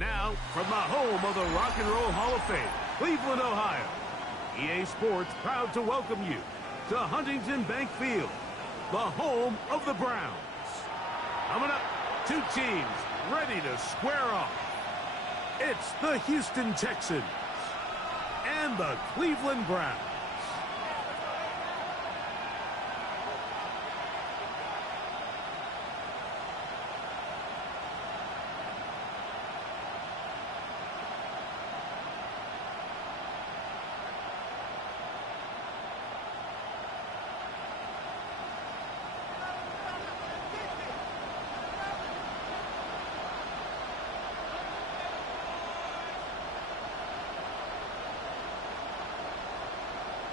Now, from the home of the Rock and Roll Hall of Fame, Cleveland, Ohio, EA Sports proud to welcome you to Huntington Bank Field, the home of the Browns. Coming up, two teams ready to square off. It's the Houston Texans and the Cleveland Browns.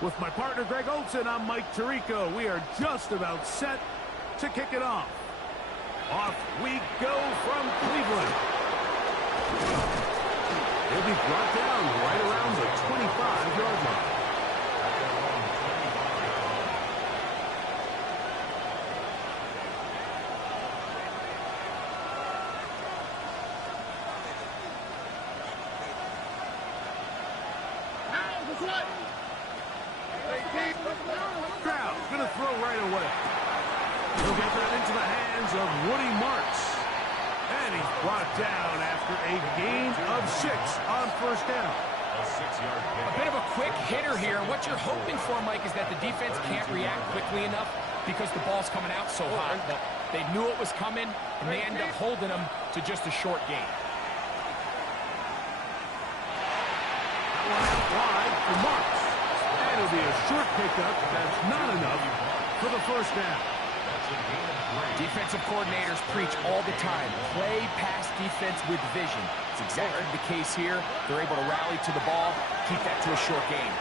With my partner, Greg Olson, I'm Mike Tirico. We are just about set to kick it off. Off we go from Cleveland. He'll be brought down right around the 25-yard line. Stroud gonna throw right away. He'll get that into the hands of Woody Marks. And he's brought down after a gain of 6 on first down. A bit of a quick hitter here. What you're hoping for, Mike, is that the defense can't react quickly enough because the ball's coming out so hot. But they knew it was coming, and they end up holding them to just a short gain. Wide for Marks. And it'll be a short pickup. That's not enough for the first down. Defensive coordinators preach all the time, play pass defense with vision. It's exactly the case here. They're able to rally to the ball, keep that to a short gain.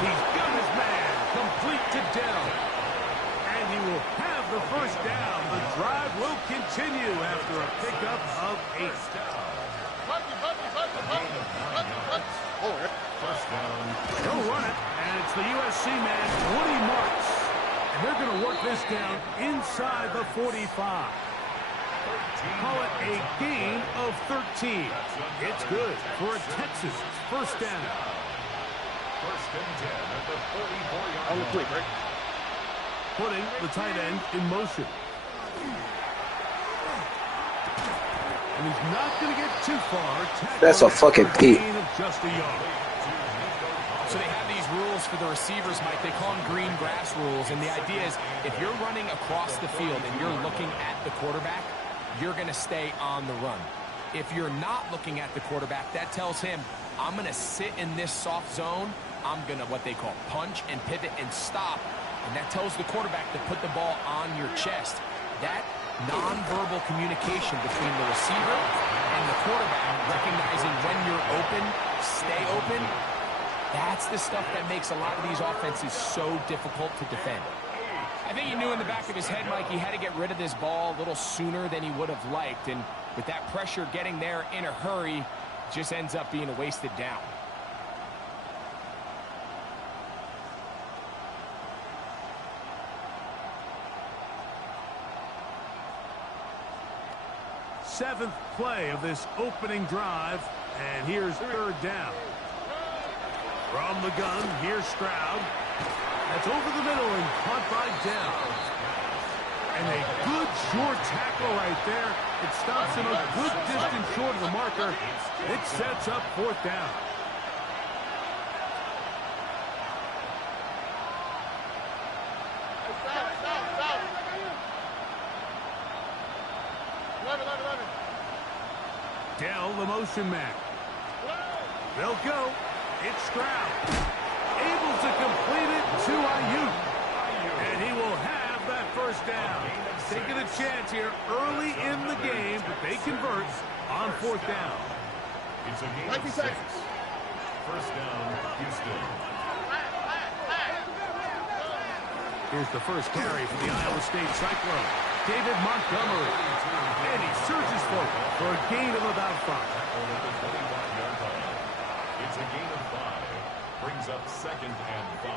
He's got his man complete to Dell. And he will have the first down. The drive will continue after a pickup of 8. First down. He'll run it, and it's the USC man, Woody Marks. And they're going to work this down inside the 45. Call it a gain of 13. It's good for a Texas first down. First and 10 at the 44-yard line. Putting the tight end in motion. And he's not going to get too far. That's a fucking peak. Just a yard. So they have these rules for the receivers, Mike. They call them green grass rules. And the idea is if you're running across the field and you're looking at the quarterback, you're going to stay on the run. If you're not looking at the quarterback, that tells him, I'm going to sit in this soft zone. I'm going to what they call punch and pivot and stop. And that tells the quarterback to put the ball on your chest. That nonverbal communication between the receiver and the quarterback, recognizing when you're open, stay open, that's the stuff that makes a lot of these offenses so difficult to defend. I think he knew in the back of his head, Mike, he had to get rid of this ball a little sooner than he would have liked. And with that pressure getting there in a hurry, it just ends up being a wasted down. Seventh play of this opening drive, and here's third down. From the gun, here's Stroud. That's over the middle and caught by Dell. And a good short tackle right there. It stops him a good distance short of the marker. It sets up fourth down. Dell, the motion man. They'll go. It's Stroud. Able to complete it to Ayuk. And he will have that first down. Taking a chance here early in the game, but they convert on fourth down. It's a gain of 6. First down, Houston. Here's the first carry for the Iowa State Cyclone. David Montgomery. And he surges forward for a gain of about 5. It's a gain of 5. Brings up second and 5.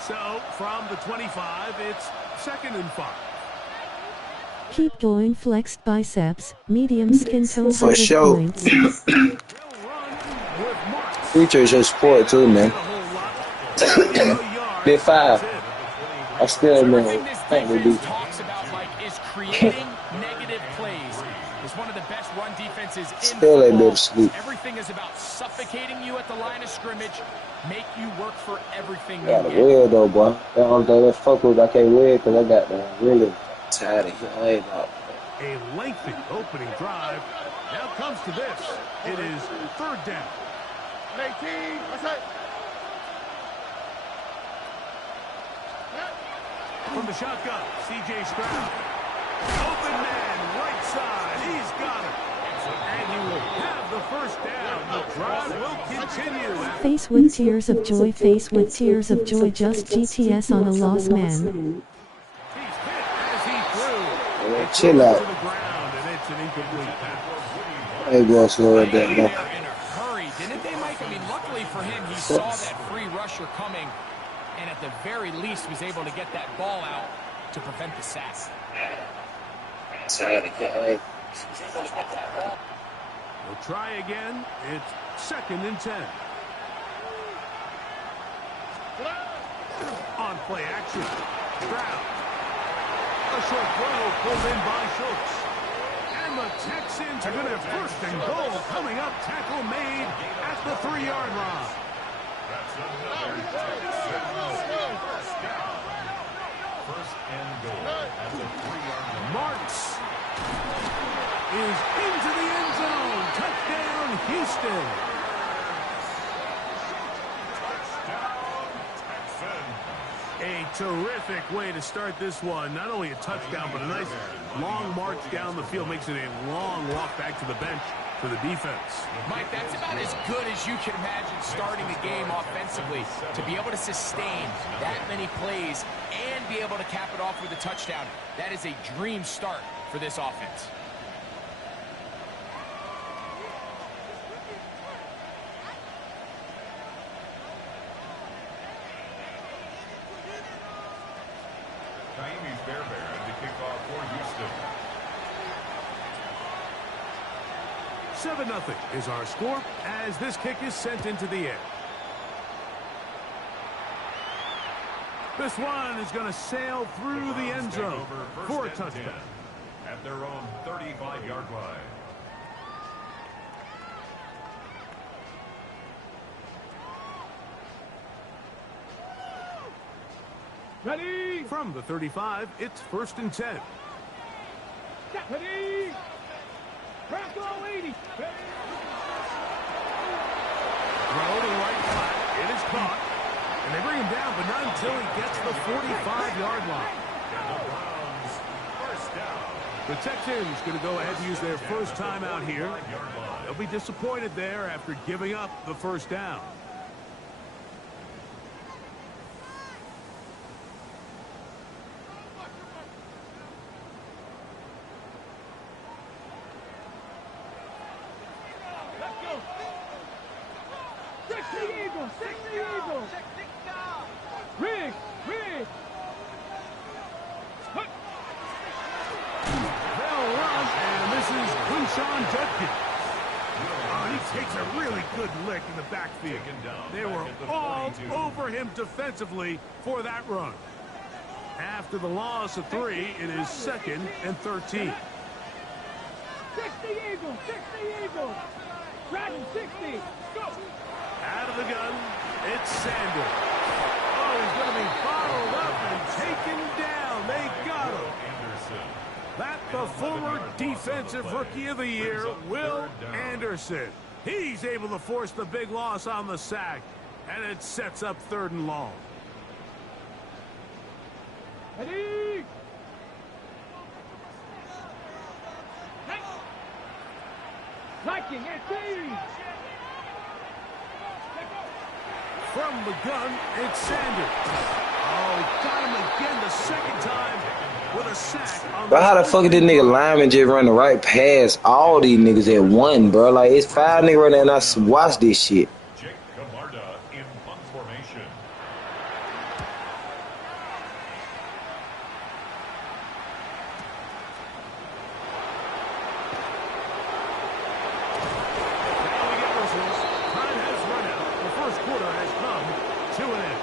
So, from the 25, it's second and 5. Keep going, flexed biceps, medium skin tone For sure. points. Features your sport too, man. Big 5. I still know. Thank you, talks about, Mike, is creating negative plays. It's one of the best run defenses in still ain't football. been sleep. Everything is about suffocating you at the line of scrimmage, make you work for everything you Got a get. wheel though, boy. That only thing that fuck with I can't wear because I got the really tired of here. I ain't out. A lengthy opening drive. Now comes to this. It is third down. 18, what's that? From the shotgun, C.J. Stroud. Open man, right side. He's got it. And he will have the first down. The drive will continue. Face with tears of joy, face with tears of joy, just GTS on a lost man. He's hit as he threw. Chill out. To the ground, and it's an incomplete pass. Hey, go slow it They down. were in a hurry, didn't they, Mike? I mean, luckily for him, he saw that free rusher coming, and at the very least was able to get that ball out to prevent the sack. We'll try again. It's 2nd and 10. On play action. Stroud. A short throw pulled in by Schultz. And the Texans are going to have 1st and goal coming up. Tackle made at the 3-yard line. That's another first and goal at the 3-yard line. Marks is into the end zone. Touchdown, Houston. A terrific way to start this one. Not only a touchdown, but a nice long march down the field. Makes it a long walk back to the bench for the defense. Mike, that's about as good as you can imagine starting a game offensively. To be able to sustain that many plays and be able to cap it off with a touchdown, that is a dream start for this offense. Bearbear to kick off for Houston. 7-0 is our score as this kick is sent into the air. This one is going to sail through the end zone for a touchdown. At their own 35-yard line. Ready? From the 35, it's 1st and 10. Ready? Bravo 80. Throw to the right flat. It is caught. And they bring him down, but not until he gets the 45-yard line. The Texans going to go ahead and use their first time out here. They'll be disappointed there after giving up the 1st down. They were all over him defensively for that run. After the loss of 3, it is 2nd and 13. 60 Eagles, 60 Eagles. Dragon 60. Go. Out of the gun, it's Sanders. Oh, he's going to be bottled up and taken down. They got him. That the former Defensive Rookie of the Year, Will Anderson. He's able to force the big loss on the sack, and it sets up 3rd and long. Ready? Liking it, From the gun, it's Sanders. Oh, got him again the 2nd time with a sack. Bro, how the fuck did this nigga lineman just run the right past all these niggas at one, bro? Like, it's 5 niggas right there, and I watch this shit. In punt formation. Now we get whistles. Time has run out. The 1st quarter has come to an end.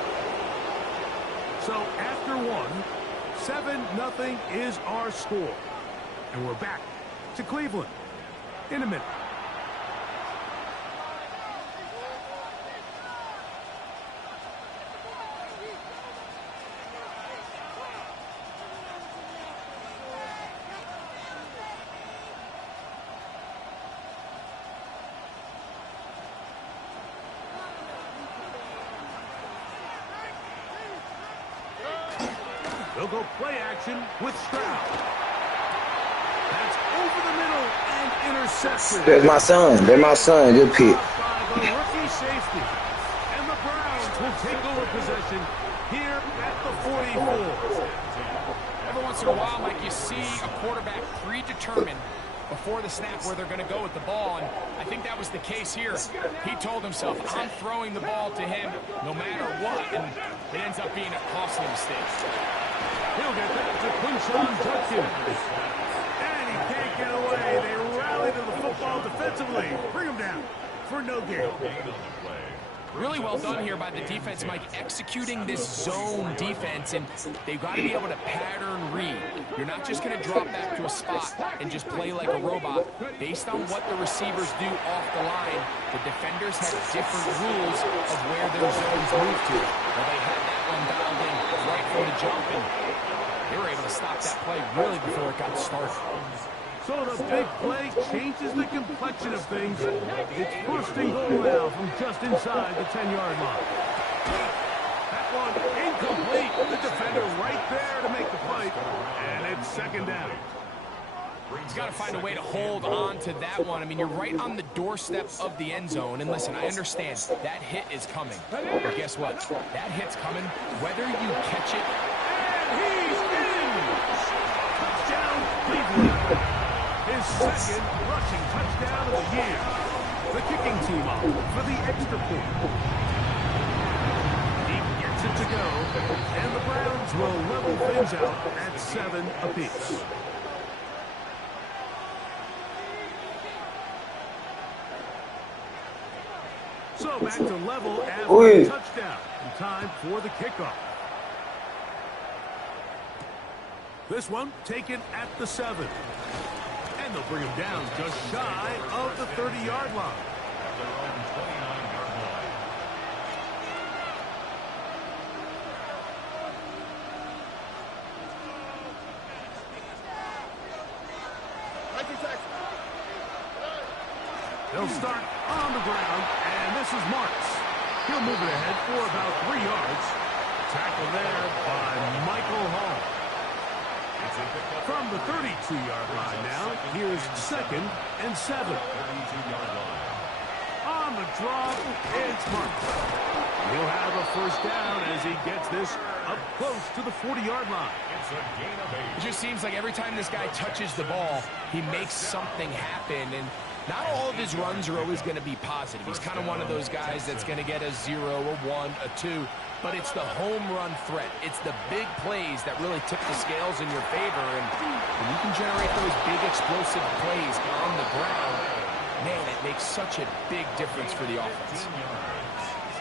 So after 7-0 is our score. And we're back to Cleveland in a minute. They'll go play action with Stroud. That's over the middle and intercepted. That's my son. That's my son. Good pick. By the rookie safety. And the Browns will take over possession here at the 44. Every once in a while, Mike, you see a quarterback determine before the snap where they're going to go with the ball, and I think that was the case here. He told himself, I'm throwing the ball to him no matter what, and it ends up being a costly mistake. He'll get back to Quinshon Judkins. And he can't get away. They rally to the football defensively. Bring him down for no gain. Really well done here by the defense, Mike, executing this zone defense, and they've got to be able to pattern read. You're not just going to drop back to a spot and just play like a robot. Based on what the receivers do off the line, the defenders have different rules of where their zones move to. Well, they had that one dialed in right from the jump, and they were able to stop that play really before it got started. So the big play changes the complexion of things. It's first and goal now from just inside the 10-yard line. That one incomplete. The defender right there to make the play. And it's second down. He's got to find a way to hold on to that one. I mean, you're right on the doorstep of the end zone. And listen, I understand that hit is coming. But guess what? That hit's coming whether you catch it. And he's in! Touchdown, Cleveland. His second rushing touchdown of the year. The kicking team up for the extra point. He gets it to go, and the Browns will level things out at 7 apiece. So back to level after the touchdown. And time for the kickoff. This one taken at the 7. And they'll bring him down just shy of the 30-yard line. At their own 29-yard line. They'll start on the ground, and this is Marks. He'll move it ahead for about 3 yards. Tackle there by Michael Hall. From the 32-yard line now, here's second and 7. 32-yard line. On the drop, it's Marks. He'll have a first down as he gets this up close to the 40-yard line. It's a gain of 8. It just seems like every time this guy touches the ball, he makes something happen, and not all of his runs are always going to be positive. He's kind of one of those guys that's going to get a 0, a 1, a 2, but it's the home run threat. It's the big plays that really tip the scales in your favor, and when you can generate those big explosive plays on the ground, man, it makes such a big difference for the offense.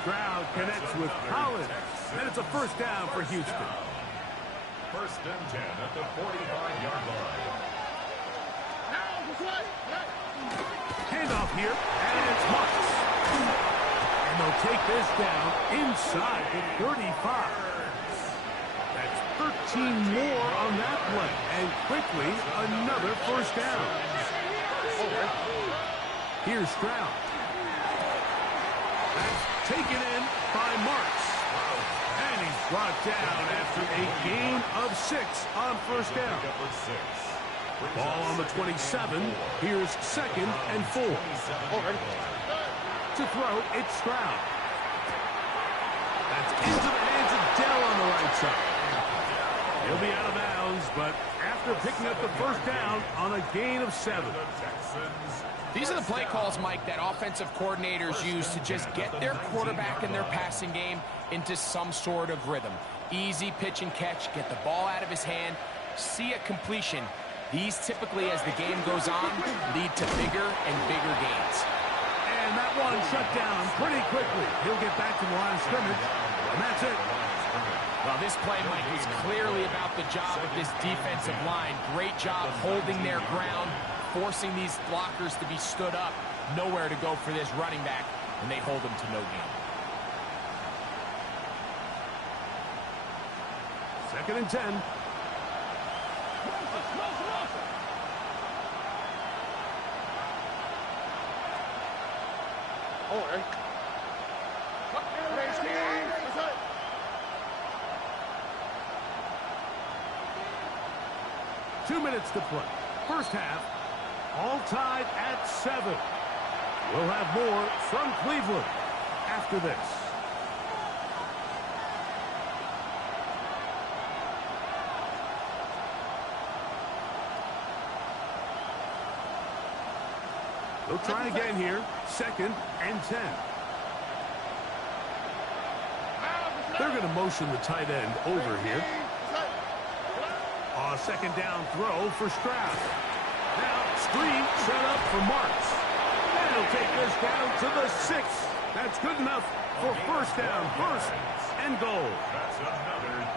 Stroud connects with Collins, and it's a first down for Houston. First and 10 at the 45-yard line. Handoff here, and it's Marks. And they'll take this down inside the 35. That's 13 more on that play, and quickly another first down. Here's Stroud. That's taken in by Marks. And he's brought down after a gain of 6 on first down. Number 6. Ball on the 27. Here's second and 4. To throw, it's Stroud. That's into the hands of Dell on the right side. He'll be out of bounds, but after picking up the first down on a gain of 7. These are the play calls, Mike, that offensive coordinators use to just get their quarterback and their passing game into some sort of rhythm. Easy pitch and catch, get the ball out of his hand, see a completion. These typically, as the game goes on, lead to bigger and bigger gains. And that one shut down pretty quickly. He'll get back to the line of scrimmage, and that's it. Well, this play, Mike, is clearly about the job of this defensive line. Great job holding their ground, forcing these blockers to be stood up. Nowhere to go for this running back, and they hold him to no gain. Second and 10. Two minutes to play. First half, all tied at 7. We'll have more from Cleveland after this. They'll try again here. 2nd and 10. They're going to motion the tight end over here. A 2nd down throw for Stroud. Now, screen set up for Marks. And he'll take this down to the 6. That's good enough for 1st down, 1st and goal.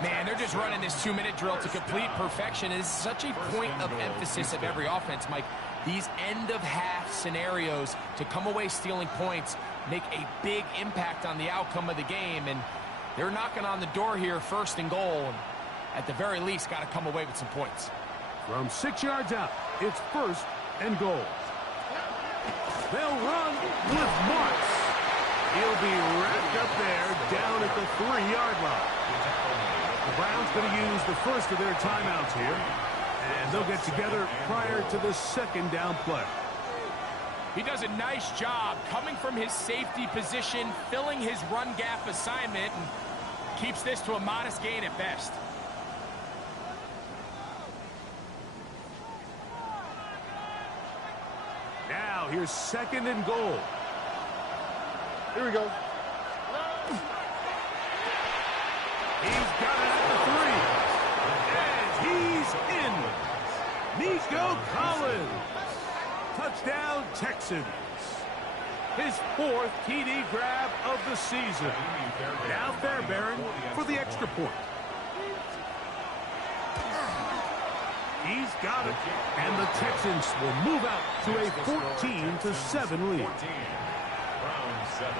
Man, they're just running this 2-minute drill to complete perfection. It is such a point of emphasis of every offense, Mike. These end-of-half scenarios to come away stealing points make a big impact on the outcome of the game, and they're knocking on the door here, 1st and goal. And at the very least, got to come away with some points. From 6 yards out, it's 1st and goal. They'll run with Marks. He'll be wrapped up there down at the 3-yard line. The Browns going to use the first of their timeouts here, and they'll get together prior to the 2nd down play. He does a nice job coming from his safety position, filling his run gap assignment, and keeps this to a modest gain at best. Now, here's 2nd and goal. Here we go. He's got it at the 3. And he's in. Nico Collins. Touchdown, Texans. His 4th TD grab of the season. Now Fairbairn for the extra point. He's got it. And the Texans will move out to a 14-7 lead. Round 7.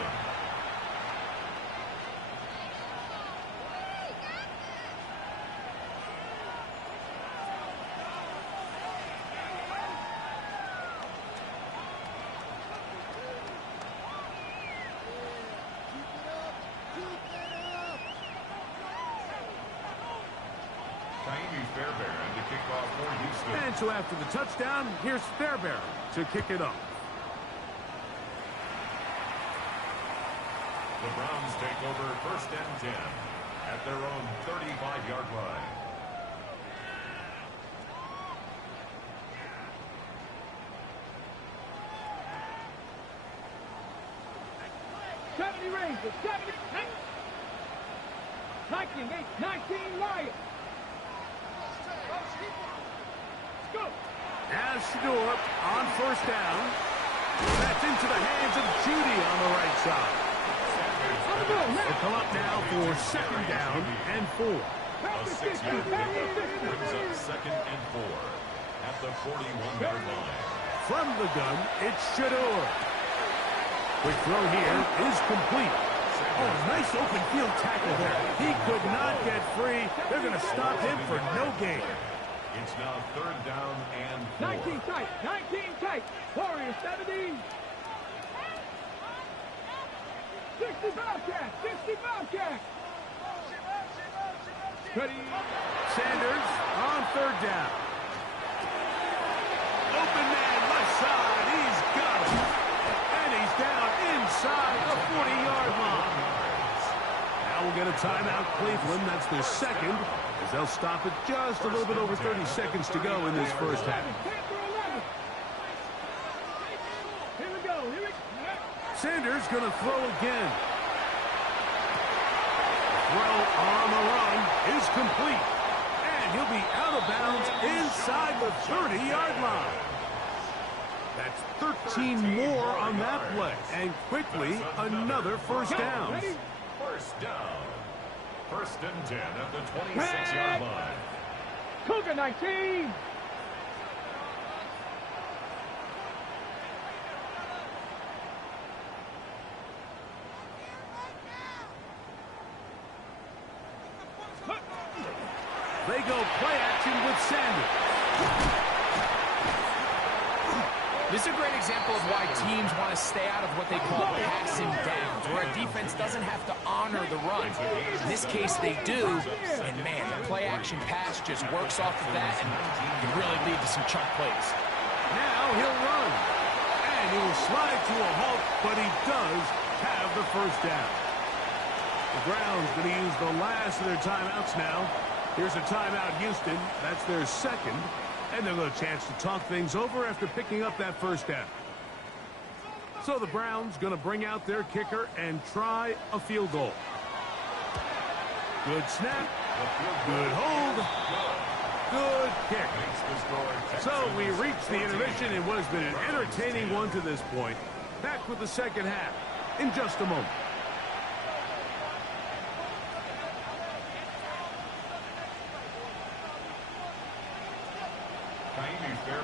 Fairbairn to kick off for Houston. And so after the touchdown, here's Fairbairn to kick it off. The Browns take over 1st and 10 at their own 35-yard line. Rangers, 70, 19 Lions. Go. As Shador on 1st down. That's into the hands of Judy on the right side. They'll come up now for 2nd down and 4. A 6-yard pickup brings up 2nd and 4 at the 41-yard line. From the gun, it's Shador. Quick throw here is complete. Oh, nice open field tackle there. He could not get free. They're going to stop him for no gain. It's now 3rd down and 4. 19 tight. Warriors 70. 60 Bobcat. Ready. Sanders on 3rd down. Open man left side. He's got it. And he's down inside the 40-yard line. Now we'll get a timeout, Cleveland. That's their 2nd, as they'll stop it just a little bit over 30 seconds to go in this 1st half. Here we go. Sanders going to throw again. Throw on the run is complete. And he'll be out of bounds inside the 30-yard line. That's 13 more on that play. And quickly, another 1st down. 1st down. 1st and 10 at the 26-yard line. Cougar 19. They go play action with Sanders. This is a great example of why teams want to stay out of what they call passing downs, where a defense doesn't have to honor the run. In this case, they do, and man, the play-action pass just works off of that and can really lead to some chunk plays. Now he'll run, and he will slide to a halt, but he does have the 1st down. The Browns going to use the last of their timeouts now. Here's a timeout, Houston. That's their 2nd. And they'll get a chance to talk things over after picking up that 1st down. So the Browns going to bring out their kicker and try a field goal. Good snap. Good hold. Good kick. So we reached the intermission in what has been an entertaining one to this point. Back with the second half in just a moment.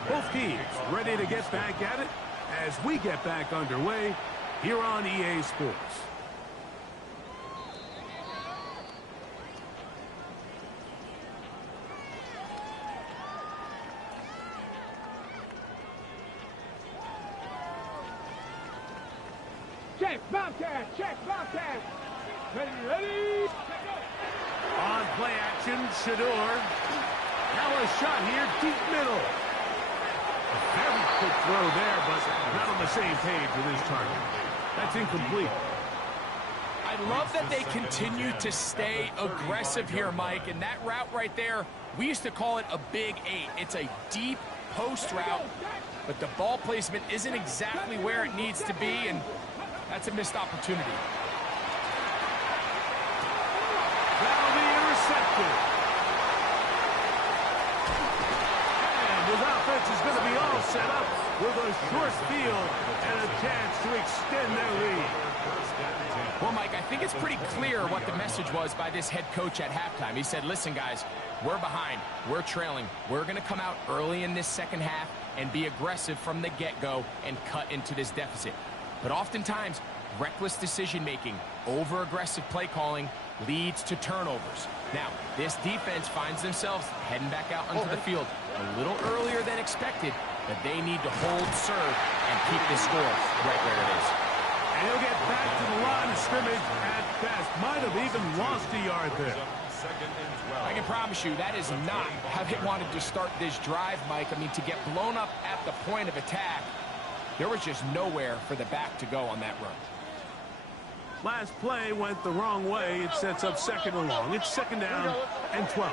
Both teams ready to get back at it as we get back underway here on EA Sports. Check, Bobcat, check, Bobcat. Ready. On play action, Shador. Now a shot here, deep middle. A very quick throw there, but not on the same page with his target. That's incomplete. I love that they continue to stay aggressive here, Mike, and that route right there, we used to call it a big 8. It's a deep post route, but the ball placement isn't exactly where it needs to be, and that's a missed opportunity. That'll be intercepted. His offense is going to be all set up with a short field and a chance to extend their lead. Well, Mike, I think it's pretty clear what the message was by this head coach at halftime. He said, listen, guys, we're behind. We're trailing. We're going to come out early in this second half and be aggressive from the get-go and cut into this deficit. But oftentimes, reckless decision-making, over-aggressive play calling leads to turnovers. Now, this defense finds themselves heading back out onto the field a little earlier than expected, but they need to hold serve and keep this score right where it is. And he'll get back to the line of scrimmage at best. Might have even lost a yard there. I can promise you that is not how they wanted to start this drive, Mike. I mean, to get blown up at the point of attack, there was just nowhere for the back to go on that run. Last play went the wrong way. It sets up second and long. It's second down and 12.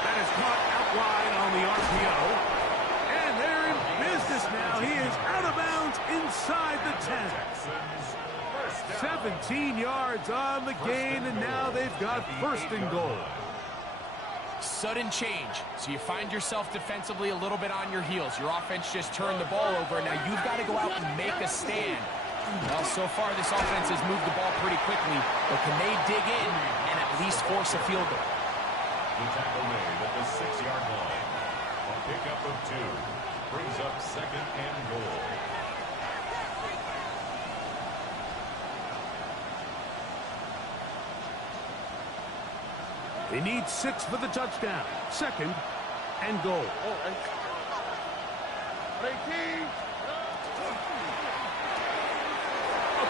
That is caught out wide on the RPO. And they're in business now. He is out of bounds inside the 10. 17 yards on the gain, and now they've got first and goal. Sudden change, so you find yourself defensively a little bit on your heels. Your offense just turned the ball over. Now you've got to go out and make a stand. Well, so far this offense has moved the ball pretty quickly, but can they dig in and at least force a field goal? The tackle made at the 6-yard line. A pickup of 2 brings up second and goal. They need 6 for the touchdown. Second and goal. A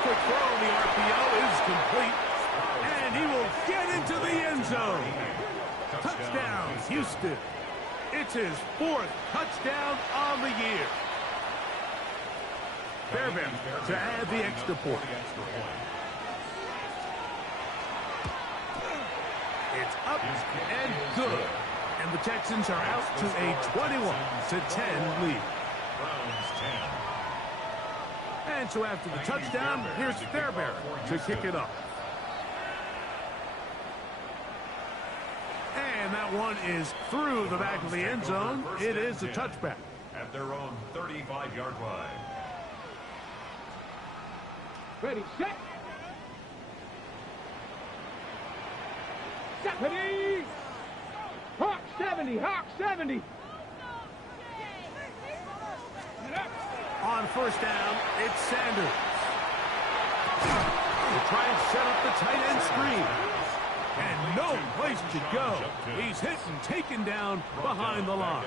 quick throw on the RPO is complete. And he will get into the end zone. Touchdown, Houston. It's his 4th touchdown on the year. Fairbairn to add the extra point. It's up and good. And the Texans are out to a 21-10 lead. And so after the touchdown, here's Fairbairn to kick it up. And that one is through the back of the end zone. It is a touchback. At their own 35-yard line. Ready, set. Ready. Hawk 70, Hawk 70. On first down, it's Sanders. They try and set up the tight end screen. And no place to go. He's hit and taken down behind the line.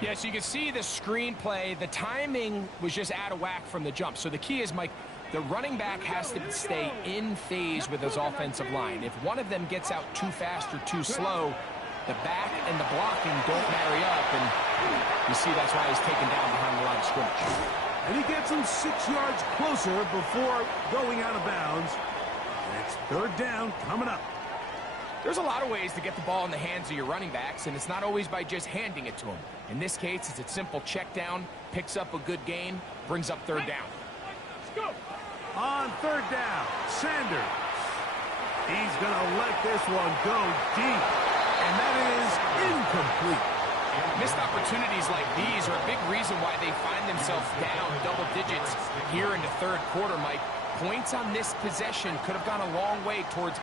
Yeah, so you can see the screenplay. The timing was just out of whack from the jump. So the key is, Mike, the running back has to stay in phase with his offensive line. If one of them gets out too fast or too slow, the back and the blocking don't marry up, and you see that's why he's taken down behind the line of scrimmage. And he gets him 6 yards closer before going out of bounds. And it's third down coming up. There's a lot of ways to get the ball in the hands of your running backs, and it's not always by just handing it to them. In this case, it's a simple check down, picks up a good gain, brings up third down. Let's go. On third down, Sanders. He's going to let this one go deep, and that is incomplete. Missed opportunities like these are a big reason why they find themselves down double digits here in the third quarter, Mike. Points on this possession could have gone a long way towards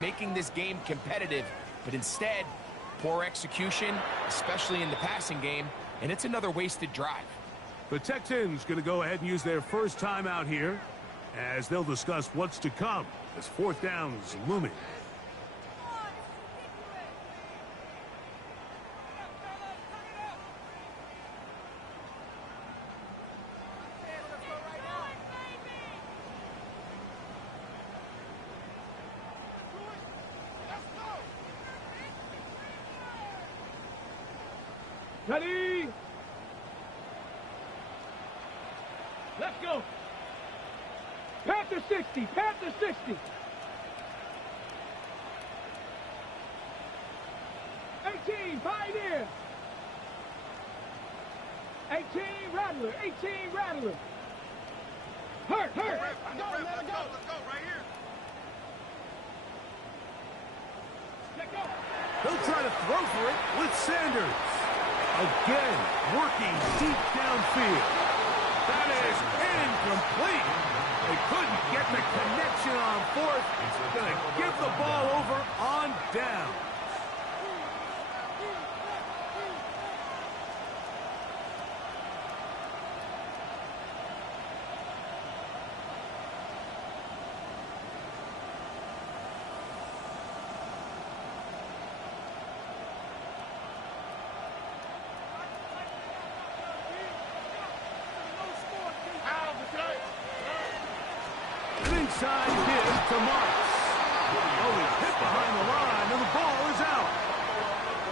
making this game competitive, but instead, poor execution, especially in the passing game, and it's another wasted drive. The Texans going to go ahead and use their first timeout here as they'll discuss what's to come as fourth down's looming. Ready? Let's go. Panther 60, Panther 60. 18, Pioneer. 18, Rattler, 18, Rattler. Hurt. Let's go, man, let's go right here. Let go. He'll try to throw for it with Sanders. Again, working deep downfield. That is incomplete. They couldn't get the connection on fourth. Going to give the ball over on down. Inside give to Marks. Oh, he's hit behind the line, and the ball is out.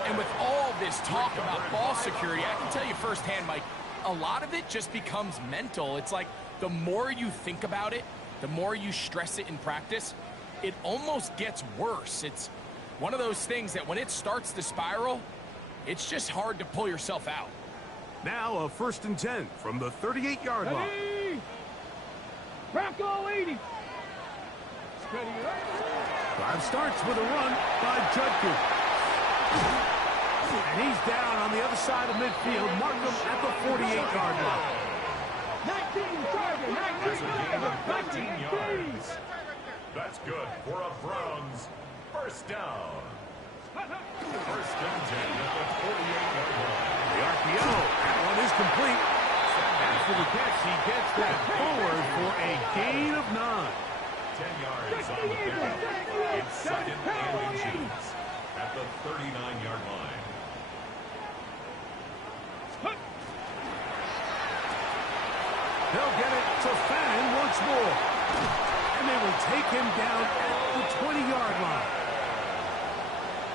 And with all this talk about ball security, I can tell you firsthand, Mike, a lot of it just becomes mental. It's like the more you think about it, the more you stress it in practice, it almost gets worse. It's one of those things that when it starts to spiral, it's just hard to pull yourself out. Now a 1st and 10 from the 38-yard line. Ready? Rocco 80. Drive starts with a run by Judkins. And he's down on the other side of midfield. Markham at the 48-yard line. 19, That's a gain of 13 yards. That's good for a Browns first down. First and 10 at the 48-yard line. The RPO, that one is complete. After the catch, he gets that forward for a gain of 9. 10 yards on the pickup. It's second and inches at the 39-yard line. They'll get it to Fannin once more. And they will take him down at the 20-yard line.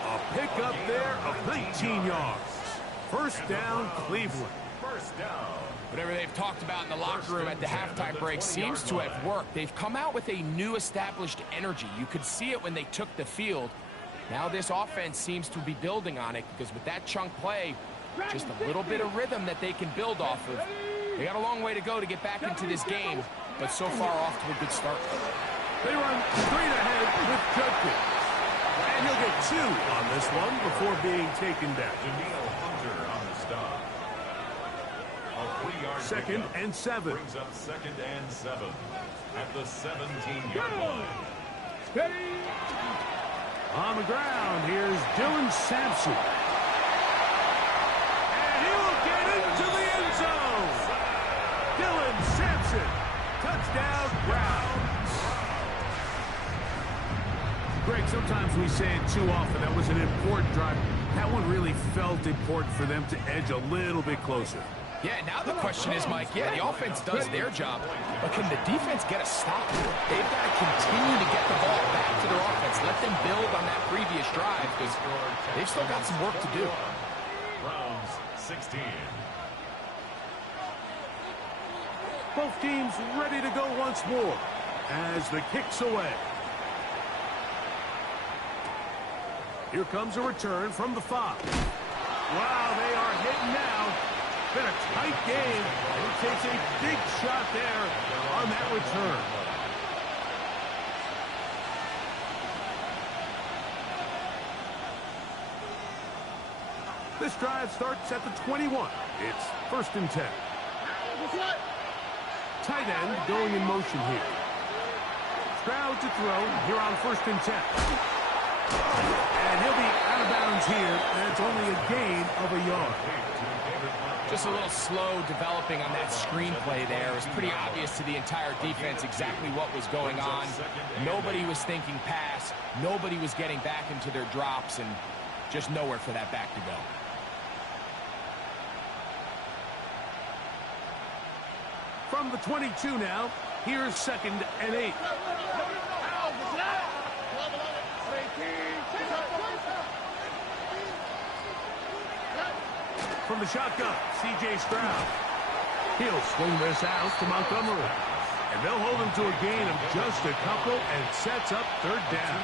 A pickup there of 19 yards. First down, Cleveland. First down. Whatever they've talked about in the locker room at the halftime break seems to have worked. They've come out with a new established energy. You could see it when they took the field. Now this offense seems to be building on it because with that chunk play, just a little bit of rhythm that they can build off of. They got a long way to go to get back into this game, but so far off to a good start. They run straight ahead with Judkins. And he'll get 2 on this one before being taken down. Daniil Hunter on the stop. A 3-yard Second pickup and 7. brings up second and 7 at the 17-yard line. On the ground, here's Dylan Sampson. And he will get into the end zone. Dylan Sampson, touchdown Browns. Greg, sometimes we say it too often. That was an important drive. That one really felt important for them to edge a little bit closer. Yeah, now the question is, Mike, yeah, the offense does their job, but can the defense get a stop here? They've got to continue to get the ball back to their offense. Let them build on that previous drive because they've still got some work to do. Browns 16. Both teams ready to go once more as the kick's away. Here comes a return from the 5. Wow, they are hitting now. Been a tight game, and he takes a big shot there on that return. This drive starts at the 21. It's first and 10. Tight end going in motion here. Stroud to throw here on first and 10. And he'll be out of bounds here, and it's only a gain of a yard. Just a little slow developing on that screenplay there. It was pretty obvious to the entire defense exactly what was going on. Nobody was thinking pass. Nobody was getting back into their drops, and just nowhere for that back to go. From the 22 now, here's second and 8. From the shotgun, C.J. Stroud. He'll swing this out to Montgomery. And they'll hold him to a gain of just a couple and sets up third down.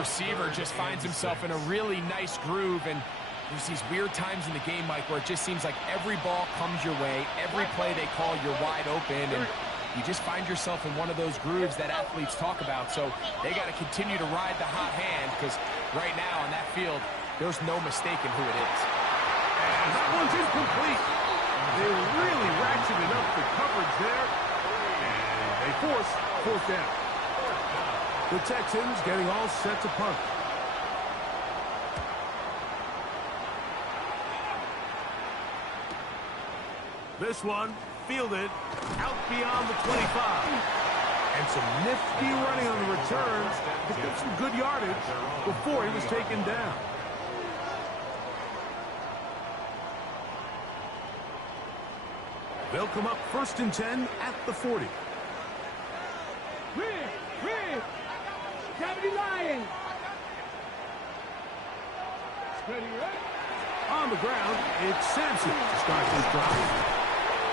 Receiver just finds himself in a really nice groove, and there's these weird times in the game, Mike, where it just seems like every ball comes your way, every play they call, you're wide open, and you just find yourself in one of those grooves that athletes talk about. So they got to continue to ride the hot hand because right now on that field, there's no mistaking who it is. And that one's incomplete. They really ratcheted up the coverage there, and they force fourth down. The Texans getting all set to punt. This one fielded out beyond the 25. And some nifty running on the return to get some good yardage before he was taken down. They'll come up first and 10 at the 40. Red, Cavity Lion. Steady, right? On the ground, it's Sampson to start this drive.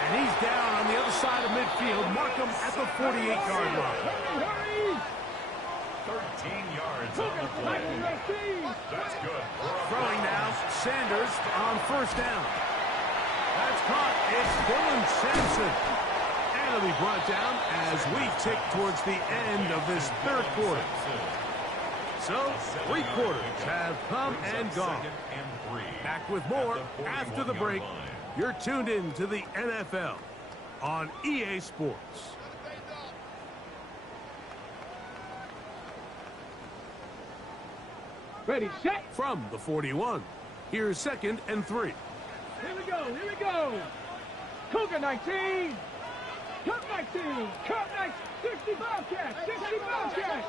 And he's down on the other side of midfield. Mark him at the 48-yard line. Hurry! 13 yards on the play. That's good. Throwing now, Sanders on first down. That's caught. It's Dylan Sampson. And it'll be brought down as we tick towards the end of this third quarter. So, 3 quarters have come and gone. Back with more after the break. You're tuned in to the NFL. on EA Sports. Ready, set. From the 41, here's 2nd and 3. Here we go, here we go. Cougar 19. Cup 19. Cup 19. 60 Bobcat. 60 Bobcat.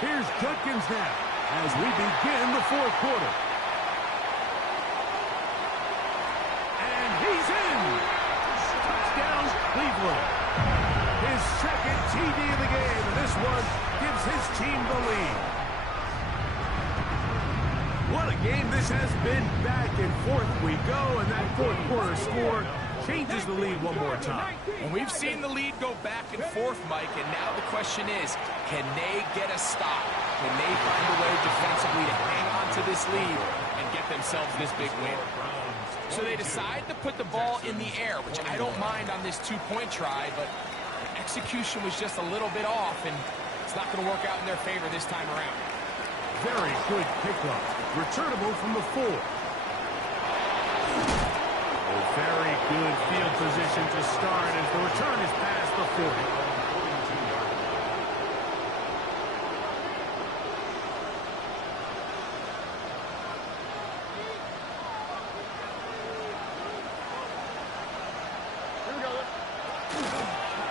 Here's Judkins now as we begin the 4th quarter. And he's in. Touchdown, Cleveland. His 2nd TD of the game, and this one gives his team the lead. What a game this has been. Back and forth we go, and that 4th quarter score changes the lead one more time. And we've seen the lead go back and forth, Mike, and now the question is, can they get a stop? Can they find a way defensively to hang on to this lead and get themselves this big win? So they decide to put the ball in the air, which I don't mind on this 2-point try, but execution was just a little bit off, and it's not going to work out in their favor this time around. Very good pickup. Returnable from the 4. A very good field position to start as the return is past the 40.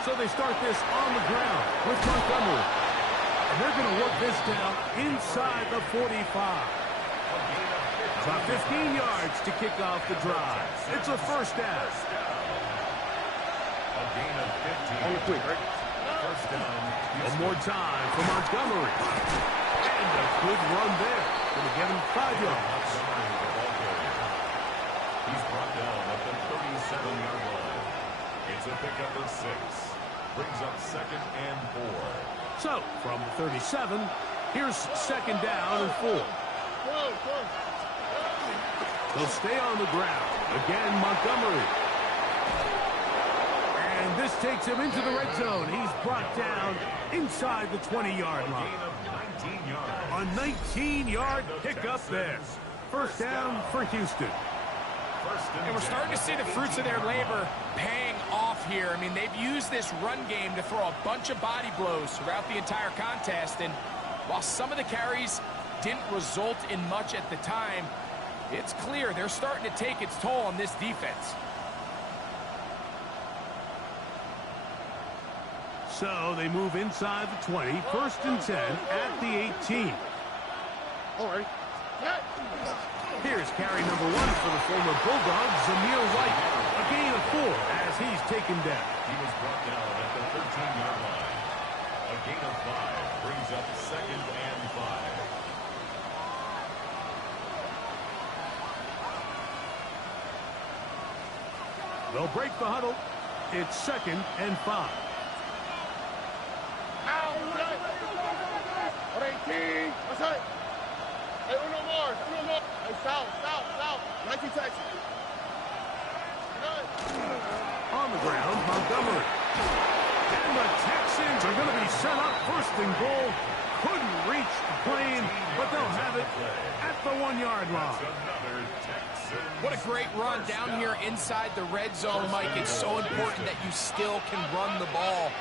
So they start this on the ground with Montgomery. And they're going to work this down inside the 45. About 15 yards to kick off the drive. It's a 1st down. A gain of 15. On the quick, right? 1st down. One more time for Montgomery. And a good run there. Going to give him 5 yards. He's brought down at the 37-yard line. It's a pickup of 6. Brings up 2nd and 4. So, from the 37, here's 2nd down and 4. They'll stay on the ground. Again, Montgomery. And this takes him into the red zone. He's brought down inside the 20-yard line. A 19-yard pickup there. 1st down for Houston. And we're starting to see the fruits of their labor paying off here. I mean, they've used this run game to throw a bunch of body blows throughout the entire contest. And while some of the carries didn't result in much at the time, it's clear they're starting to take its toll on this defense. So they move inside the 20, 1st and 10 at the 18. All right. Here's carry number 1 for the former Bulldog, Zamir White. A gain of 4 as he's taken down. He was brought down at the 13-yard line. A gain of 5 brings up 2nd and 5. They'll break the huddle. It's 2nd and 5. What's up? Hey, uno more. Hey, south. 19 Texas. On the ground, Montgomery. And the Texans are going to be set up 1st and goal. Couldn't reach the plane, but they'll have it at the 1-yard line. What a great run down here inside the red zone, Mike. It's so important that you still can run the ball.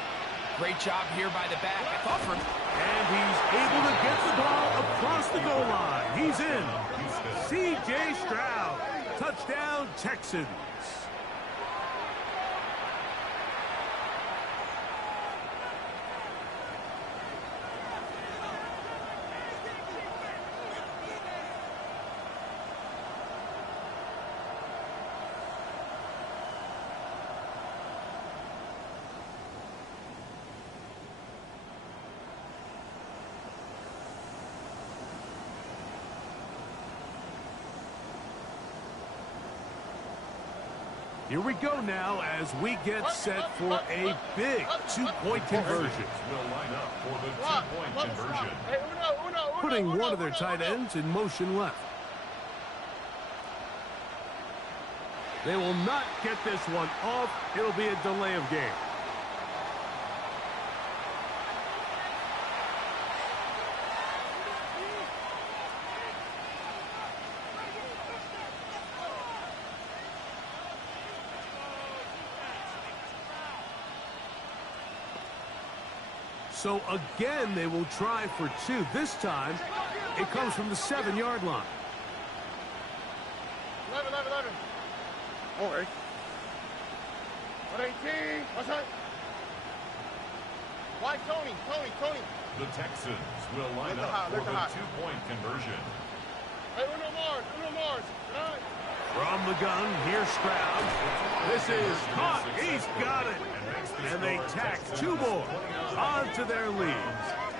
Great job here by the back. I thought for him. And he's able to get the ball across the goal line. He's in. C.J. Stroud. Touchdown, Texans. Here we go now as we get set for a big 2-point conversion. Will line up for the 2-point conversion. Hey, Putting one of their tight ends in motion left. They will not get this one off. It'll be a delay of game. So again, they will try for 2. This time, it comes from the 7-yard line. 11. Don't worry. 118. What's up? Why Tony? The Texans will line Look up at for the high. 2-point conversion. Hey, Uno Mars. Right. From the gun, here's Stroud. This is caught. He's got it. And they tack 2 more onto their lead.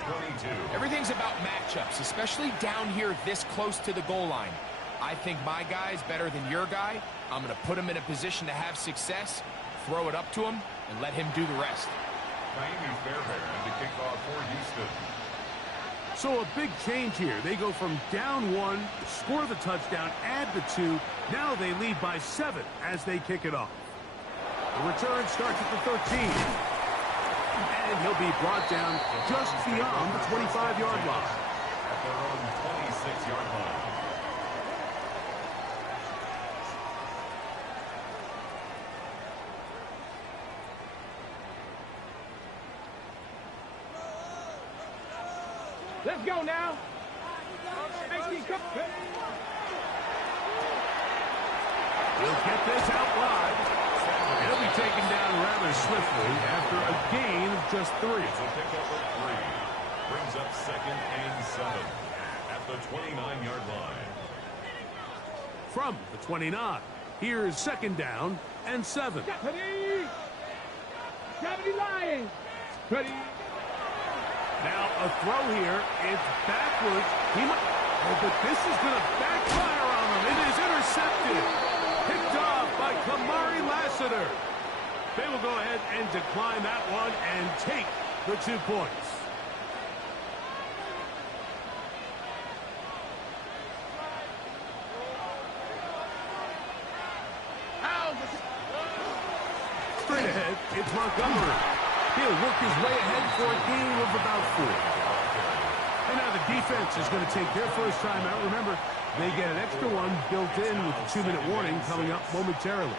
22. Everything's about matchups, especially down here this close to the goal line. I think my guy's better than your guy. I'm going to put him in a position to have success, throw it up to him, and let him do the rest. Miami Fairbairn to kick off for Houston. So a big change here. They go from down 1, score the touchdown, add the 2. Now they lead by 7 as they kick it off. The return starts at the 13. And he'll be brought down just beyond the 25-yard line. At their own 26-yard line. Let's go now. He'll get this out wide. He'll be taken down rather swiftly after a gain of just 3. It's a pickup of 3. Brings up 2nd and 7 at the 29-yard line. From the 29, here's 2nd down and 7. Deputy Lions. Ready. Now a throw here. It's backwards. But this is going to backfire on them. It is intercepted. Picked off by Kamari Lassiter. They will go ahead and decline that one and take the 2 points. Straight ahead, it's Montgomery. He'll work his way ahead for a gain of about 4. And now the defense is going to take their first time out. Remember, they get an extra one built in with the 2-minute warning coming up momentarily.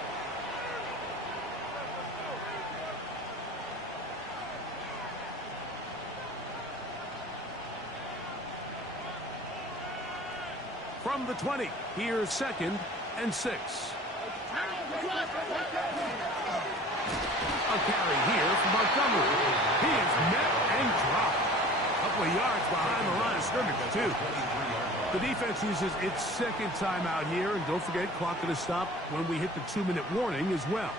From the 20, here's 2nd and 6. A carry here from Montgomery. He is met and dropped. A couple of yards behind the line of scrimmage, too. The defense uses its 2nd timeout here, and don't forget, clock going to stop when we hit the 2-minute warning as well.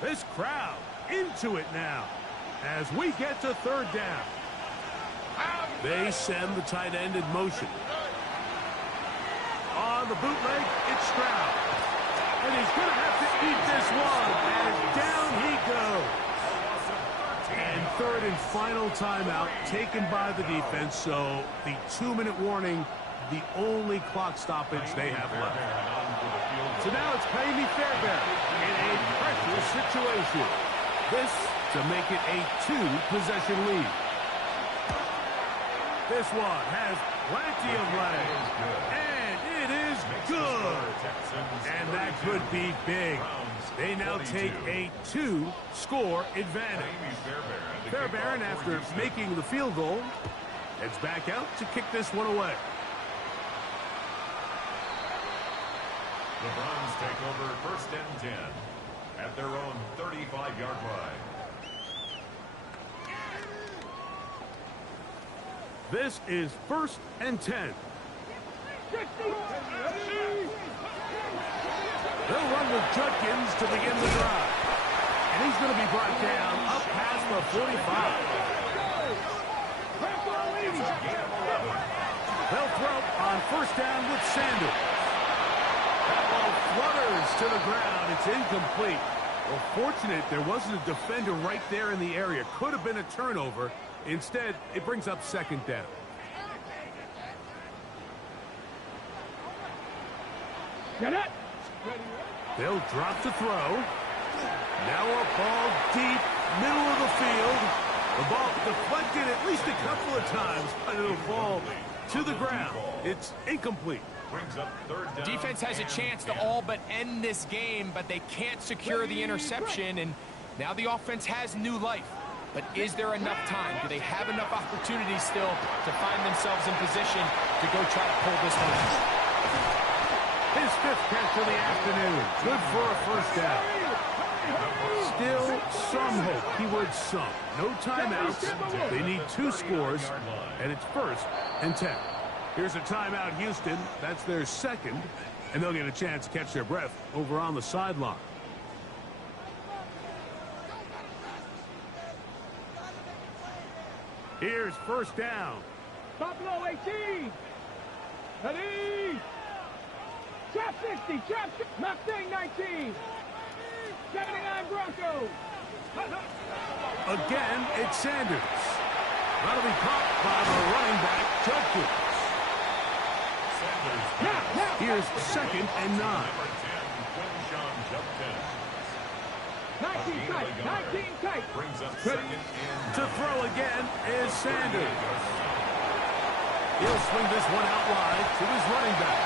This crowd into it now as we get to 3rd down. They send the tight end in motion. On the bootleg, it's Stroud. And he's going to have to eat this one as down he goes. And 3rd and final timeout taken by the defense. So the 2-minute warning, the only clock stoppage they have left. So now it's Miami Fairbairn in a pressure situation. This to make it a 2-possession lead. This one has plenty of legs. And it is good. And that could be big. They now take a 2-score advantage. Fairbairn, after making the field goal, heads back out to kick this one away. The Browns take over 1st and 10 at their own 35-yard line. This is 1st and 10. They'll run with Judkins to begin the drive. And he's going to be brought down up past the 45. They'll throw on 1st down with Sanders. That ball flutters to the ground. It's incomplete. Well, fortunate there wasn't a defender right there in the area. Could have been a turnover. Instead, it brings up 2nd down. Get it. They'll drop to throw. Now a ball deep, middle of the field. The ball deflected at least a couple of times, but it'll fall to the ground. It's incomplete. Brings up third down. Defense has a chance to all but end this game, but they can't secure the interception, and now the offense has new life. But is there enough time? Do they have enough opportunities still to find themselves in position to go try to pull this one out? His fifth catch of the afternoon. Good for a first down. Still some hope, keyword some. No timeouts. They need 2 scores, and it's 1st and 10. Here's a timeout, Houston. That's their second, and they'll get a chance to catch their breath over on the sideline. Here's first down. Buffalo 18. Ready. Trap 60. Trap 60. Mustang 19. 79 Broncos. Again, it's Sanders. That'll be caught by the running back, Judkins. Here's 2nd and 9. 19 tight. 19 tight. Brings up 2nd and To throw again is Sanders. He'll swing this one out wide to his running back.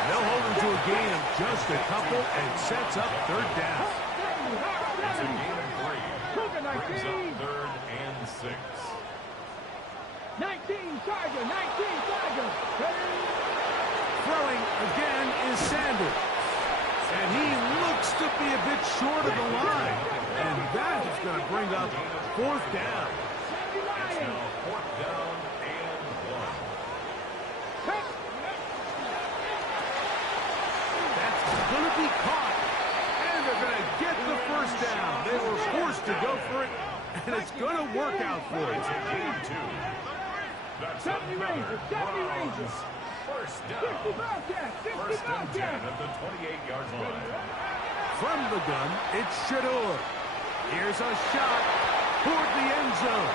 And they'll hold him to a gain of just a couple and sets up 3rd down. it's a gain of 3. Brings up 3rd and 6. 19 Charger. 19 Charger. Throwing again is Sanders. And he looks to be a bit short of the line. And that is going to bring up 4th down. It's now 4th down and 1. That's going to be caught. And they're going to get the 1st down. They were forced to go for it. And it's going to work out for it. It's a gain of 2. That's 70 Rangers. 70 Rangers. First down. 50 Bobcats. 50 First and 10 Bobcats. at the 28-yard line. From the gun, it's Shador. Here's a shot toward the end zone.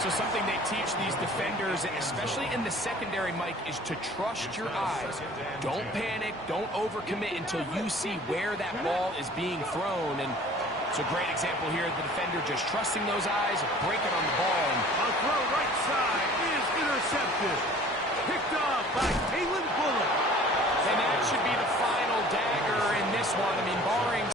So something they teach these defenders, especially in the secondary, Mike, is to trust your eyes. Don't panic, don't overcommit until you see where that ball is being thrown. And it's a great example here of the defender just trusting those eyes, breaking on the ball. And A throw right side is intercepted.